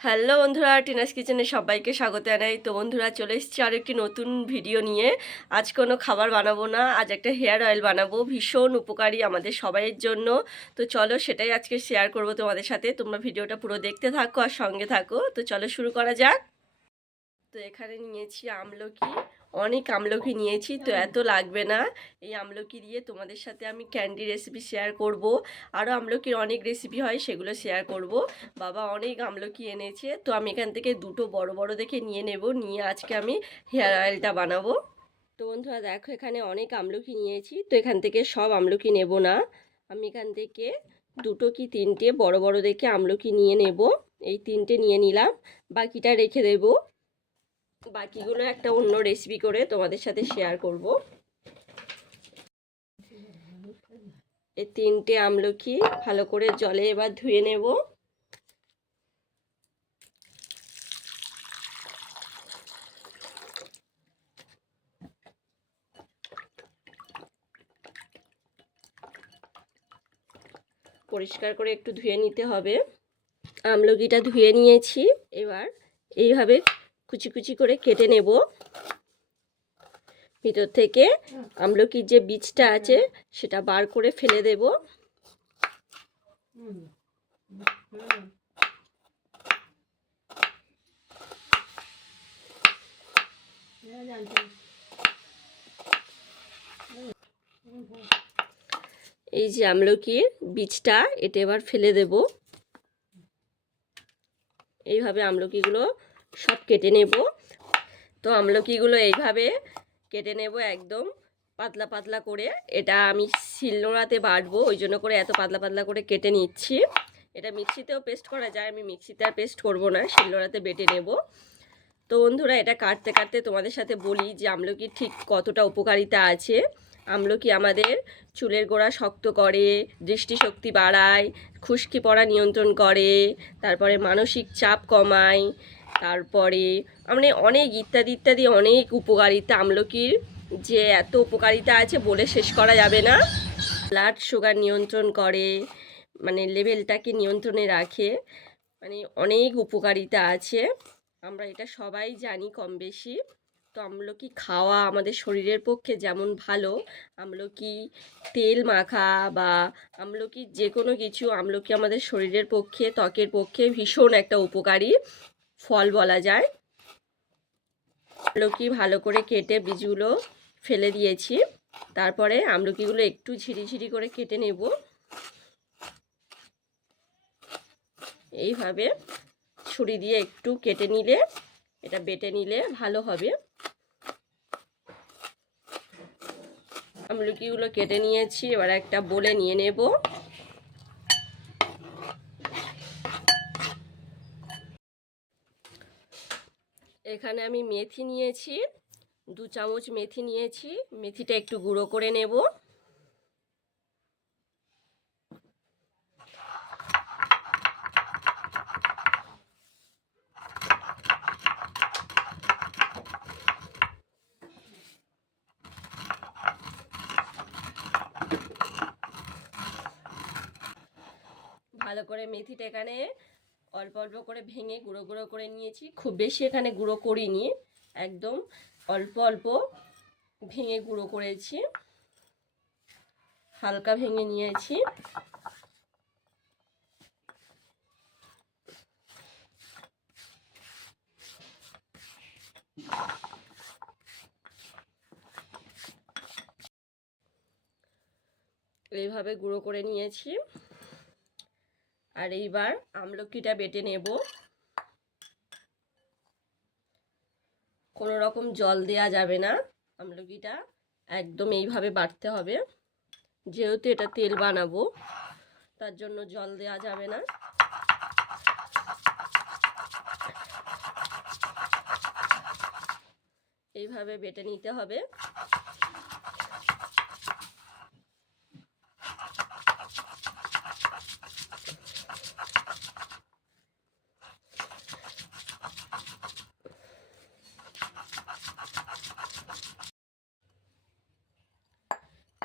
Hello বন্ধুরা, Tina's কিচেনে সবাইকে স্বাগত জানাই। তো বন্ধুরা, চলে এসেছি আর একটি নতুন ভিডিও নিয়ে। আজ কোনো খাবার বানাবো না, আজ একটা হেয়ার অয়েল বানাবো, ভীষণ উপকারী আমাদের সবাইয়ের জন্য। তো চলো সেটাই আজকে শেয়ার করব তোমাদের সাথে। তোমরা ভিডিওটা পুরো দেখতে থাকো আর সঙ্গে থাকো। তো চলো শুরু করা যাক। তো এখানে নিয়েছি আমলকি। অনেক আমলকি নিয়েছি তো এত লাগবে না। এই আমলকি দিয়ে তোমাদের সাথে আমি ক্যান্ডি রেসিপি শেয়ার করব। আরও আমলকির অনেক রেসিপি হয় সেগুলো শেয়ার করব। বাবা অনেক আমলকি এনেছে তো আমি এখান থেকে দুটো বড় বড় দেখে নিয়ে নেব নিয়ে আজকে আমি হেয়ার অয়েলটা বানাবো। তো বন্ধুরা দেখো এখানে অনেক আমলকি নিয়েছি তো এখান থেকে সব আমলকি নেব না। আমি এখান থেকে দুটো কি তিনটে বড় বড় দেখে আমলকি নিয়ে নেব। এই তিনটে নিয়ে নিলাম বাকিটা রেখে দেবো। বাকিগুলো একটা অন্য রেসিপি করে তোমাদের সাথে শেয়ার করব। এই তিনটে আমলকি ভালো করে জলে এবার ধুয়ে নেব। পরিষ্কার করে একটু ধুয়ে নিতে হবে। আমলকিটা ধুয়ে নিয়েছি। এবার এইভাবে কুচি কুচি করে কেটে নেব। ভিতর থেকে আমলকির যে বীজটা আছে সেটা বার করে ফেলে দেব। এই যে আমলকির বীজটা এটা এবার ফেলে দেব। এইভাবে আমলকিগুলো সব কেটে নেব। তো আমলকিগুলো এইভাবে কেটে নেব একদম পাতলা পাতলা করে। এটা আমি শিলনোড়াতে বাটবো, ওই জন্য করে এত পাতলা পাতলা করে কেটে নিচ্ছি। এটা মিক্সিতেও পেস্ট করা যায়, আমি মিক্সিতে আর পেস্ট করব না, শিলনোড়াতে বেটে নেব। তো বন্ধুরা, এটা কাটতে কাটতে তোমাদের সাথে বলি যে আমলকির ঠিক কতটা উপকারিতা আছে। আমলকি আমাদের চুলের গোড়া শক্ত করে, দৃষ্টিশক্তি বাড়ায়, খুশকি পড়া নিয়ন্ত্রণ করে, তারপরে মানসিক চাপ কমায় তারপরে মানে অনেক ইত্যাদি ইত্যাদি, অনেক উপকারিতা, আমলকির যে এত উপকারিতা আছে বলে শেষ করা যাবে না। ব্লাড সুগার নিয়ন্ত্রণ করে মানে লেভেলটাকে নিয়ন্ত্রণে রাখে মানে অনেক উপকারিতা আছে। আমরা এটা সবাই জানি কম বেশি। তো আমলকি খাওয়া আমাদের শরীরের পক্ষে যেমন ভালো, আমলকি তেল মাখা বা আমলকি যে কোনো কিছু, আমলকি আমাদের শরীরের পক্ষে, ত্বকের পক্ষে ভীষণ একটা উপকারী। ফল বলা যায়। আমলকি ভালো করে কেটে বীজগুলো ফেলে দিয়েছি। তারপরে আমলকিগুলো একটু ঝিরিঝিরি করে কেটে নেব। এইভাবে ছুরি দিয়ে একটু কেটে নিলে, এটা বেটে নিলে ভালো হবে। আমলকিগুলো কেটে নিয়েছি, এবার একটা বলে নিয়ে নেব। এখানে আমি মেথি নিয়েছি, দু চামচ মেথি নিয়েছি, মেথিটা একটু গুঁড়ো করে নেব। ভালো করে মেথিটা এখানে অল্প অল্প করে ভেঙে গুঁড়ো গুঁড়ো করে নিয়েছি। খুব বেশি এখানে গুঁড়ো করিনি, একদম অল্প অল্প ভেঙে গুঁড়ো করেছি। হালকা ভেঙে নিয়েছি। এইভাবে গুঁড়ো করে নিয়েছি। আর এইবার আমলকিটা বেটে নেব। কোনো রকম জল দেয়া যাবে না। আমলকিটা একদম এইভাবে বাটতে হবে। যেহেতু এটা তেল বানাবো, তার জন্য জল দেয়া যাবে না। এইভাবে বেটে নিতে হবে।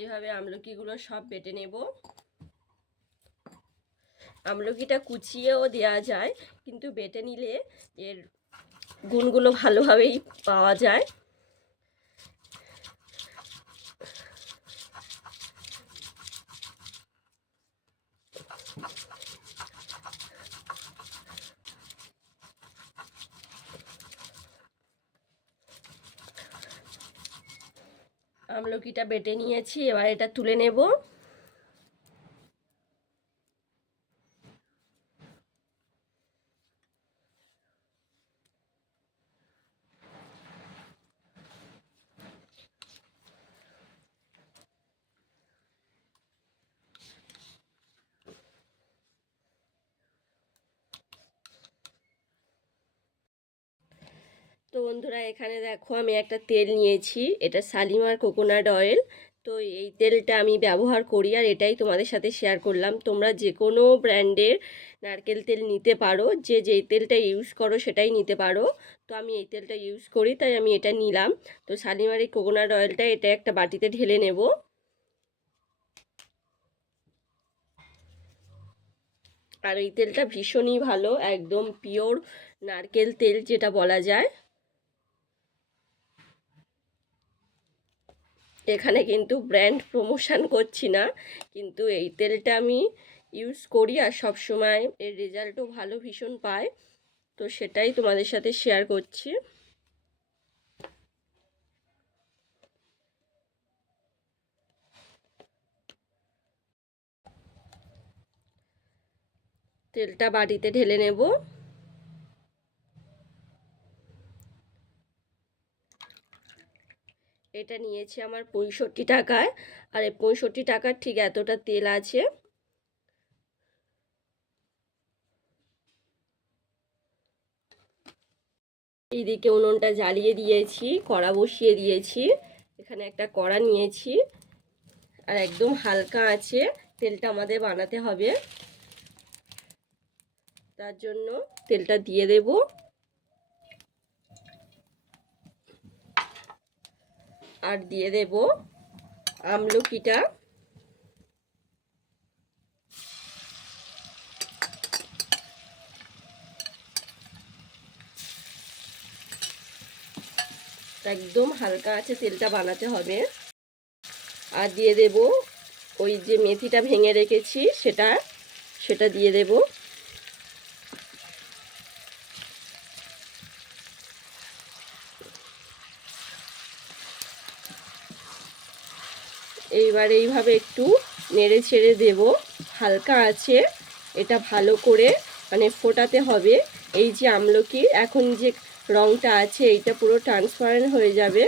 এইভাবে আমলকিগুলো সব বেটে নেব। আমলকিটা কুচিয়েও দেয়া যায়, কিন্তু বেটে নিলে এর গুণগুলো ভালোভাবেই পাওয়া যায়। আমলকিটা বেটে নিয়েছি এবার এটা তুলে নেব তো বন্ধুরা, এখানে দেখো আমি একটা তেল নিয়েছি। এটা শালিমার কোকোনাট অয়েল। তো এই তেলটা আমি ব্যবহার করি আর এটাই তোমাদের সাথে শেয়ার করলাম। তোমরা যে কোনো ব্র্যান্ডের নারকেল তেল নিতে পারো। যে যেই তেলটা ইউজ করো সেটাই নিতে পারো। তো আমি এই তেলটা ইউজ করি, তাই আমি এটা নিলাম। তো শালিমার এই কোকোনাট অয়েলটা এটা একটা বাটিতে ঢেলে নেব। আর এই তেলটা ভীষণই ভালো, একদম পিওর নারকেল তেল যেটা বলা যায়। এখানে কিন্তু ব্র্যান্ড প্রমোশন করছি না, কিন্তু এই তেলটা আমি ইউজ করি আর সব সময় এর রেজাল্টও ভালো ভীষণ পায়। তো সেটাই তোমাদের সাথে শেয়ার করছি। তেলটা বাটিতে ঢেলে নেব। এটা নিয়েছে আমার পঁয়ষট্টি টাকায়। আর এই পঁয়ষট্টি টাকার ঠিক এতটা তেল আছে। এইদিকে উনুনটা জ্বালিয়ে দিয়েছি, কড়া বসিয়ে দিয়েছি। এখানে একটা কড়া নিয়েছি। আর একদম হালকা আছে, তেলটা আমাদের বানাতে হবে। তার জন্য তেলটা দিয়ে দেব। আর দিয়ে দেব আমলকিটা। একদম হালকা আছে, তেলটা বানাতে হবে। আর দিয়ে দেব ওই যে মেথিটা ভেঙে রেখেছি, সেটা সেটা দিয়ে দেব। এইবার এইভাবে একটু নেড়ে ছেড়ে দেব। হালকা আছে, এটা ভালো করে মানে ফোটাতে হবে। এই যে আমলকি, এখন যে রঙটা আছে, এইটা পুরো ট্রান্সপারেন্ট হয়ে যাবে।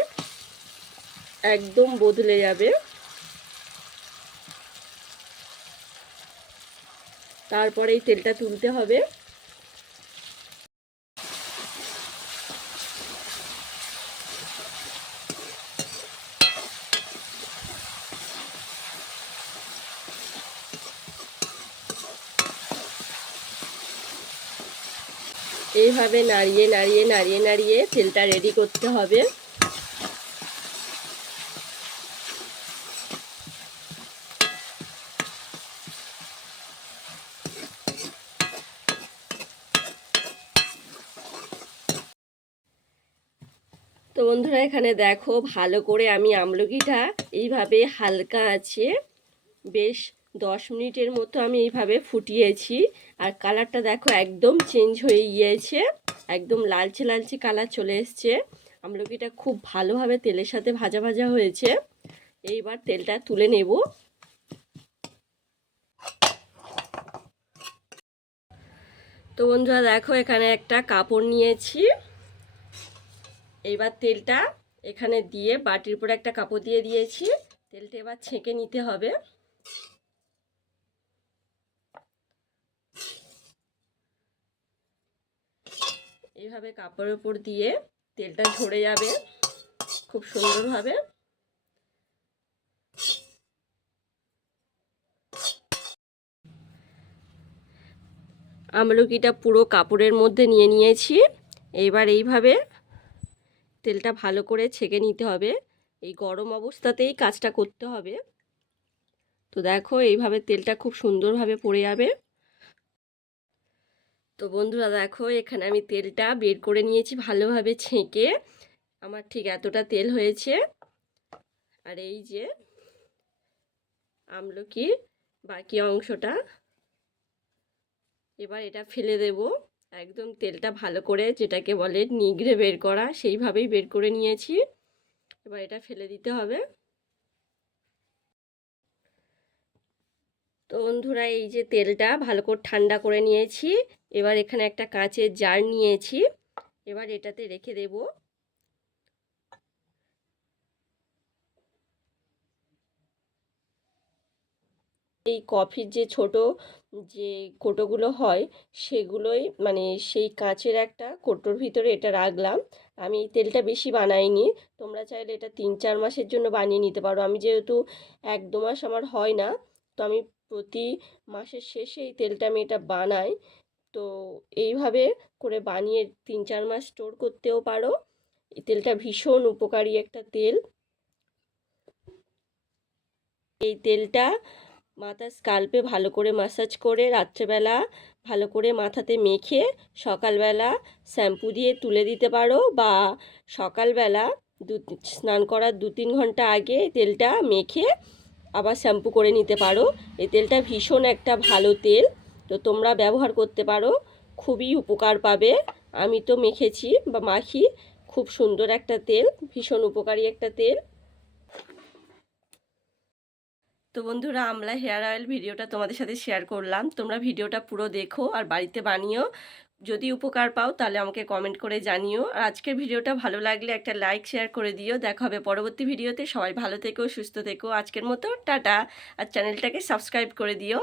একদম বদলে যাবে। তারপরে এই তেলটা তুলতে হবে। এইভাবে নাড়িয়ে নাড়িয়ে নাড়িয়ে নাড়িয়ে তেলটা রেডি করতে হবে। তো বন্ধুরা, এখানে দেখো ভালো করে আমি আমলকিটা এইভাবে হালকা আছে। বেশ দশ মিনিটের মতো আমি এইভাবে ফুটিয়েছি। আর কালারটা দেখো একদম চেঞ্জ হয়ে গিয়েছে। একদম লালচে লালচে কালার চলে এসছে। আমলকিটা খুব ভালোভাবে তেলের সাথে ভাজা ভাজা হয়েছে। এইবার তেলটা তুলে নেব। তো বন্ধুরা দেখো এখানে একটা কাপড় নিয়েছি। এইবার তেলটা এখানে দিয়ে বাটির উপরে একটা কাপড় দিয়ে দিয়েছি। তেলটা এবার ছেঁকে নিতে হবে। এইভাবে কাপড়ের উপর দিয়ে তেলটা ঝরে যাবে, খুব সুন্দরভাবে। আমলকিটা পুরো কাপড়ের মধ্যে নিয়ে নিয়েছি। এইবার এইভাবে তেলটা ভালো করে ছেঁকে নিতে হবে। এই গরম অবস্থাতেই কাজটা করতে হবে। তো দেখো, এইভাবে তেলটা খুব সুন্দরভাবে পড়ে যাবে। তো বন্ধুরা দেখো, এখানে আমি তেলটা বের করে নিয়েছি ভালোভাবে ছেঁকে। আমার ঠিক এতটা তেল হয়েছে। আর এই যে আমলকির বাকি অংশটা, এবার এটা ফেলে দেব। একদম তেলটা ভালো করে যেটাকে বলে নিগড়ে বের করা, সেইভাবেই বের করে নিয়েছি। এবার এটা ফেলে দিতে হবে। তো বন্ধুরা, এই যে তেলটা ভালো করে ঠান্ডা করে নিয়েছি। এবার এখানে একটা কাঁচের জার নিয়েছি। এবার এটাতে রেখে দেব। এই কফির যে ছোট যে কোটোগুলো হয়, সেগুলোই মানে সেই কাঁচের একটা কোটোর ভিতরে এটা রাখলাম। আমি তেলটা বেশি বানাইনি। তোমরা চাইলে এটা তিন চার মাসের জন্য বানিয়ে নিতে পারো। আমি যেহেতু এক দু মাস আমার হয় না, তো আমি প্রতি মাসের শেষে এই তেলটা আমি এটা বানাই। তো এইভাবে করে বানিয়ে তিন চার মাস স্টোর করতেও পারো। এই তেলটা ভীষণ উপকারী একটা তেল। এই তেলটা মাথার স্কাল্পে ভালো করে মাসাজ করে রাত্রেবেলা ভালো করে মাথাতে মেখে সকালবেলা শ্যাম্পু দিয়ে তুলে দিতে পারো বা সকালবেলা দু, স্নান করার দু তিন ঘণ্টা আগে তেলটা মেখে আবার শ্যাম্পু করে নিতে পারো। এই তেলটা ভীষণ একটা ভালো তেল। তো তোমরা ব্যবহার করতে পারো, খুবই উপকার পাবে। আমি তো মেখেছি বা মাখি, খুব সুন্দর একটা তেল, ভীষণ উপকারী একটা তেল। তো বন্ধুরা, আমলা হেয়ার অয়েল ভিডিওটা তোমাদের সাথে শেয়ার করলাম। তোমরা ভিডিওটা পুরো দেখো আর বাড়িতে বানিও। যদি উপকার পাও তাহলে আমাকে কমেন্ট করে জানিও। আর আজকের ভিডিওটা ভালো লাগলে একটা লাইক, শেয়ার করে দিও। দেখা হবে পরবর্তী ভিডিওতে। সবাই ভালো থেকো, সুস্থ থেকো। আজকের মতো, টাটা। আর চ্যানেলটাকে সাবস্ক্রাইব করে দিও।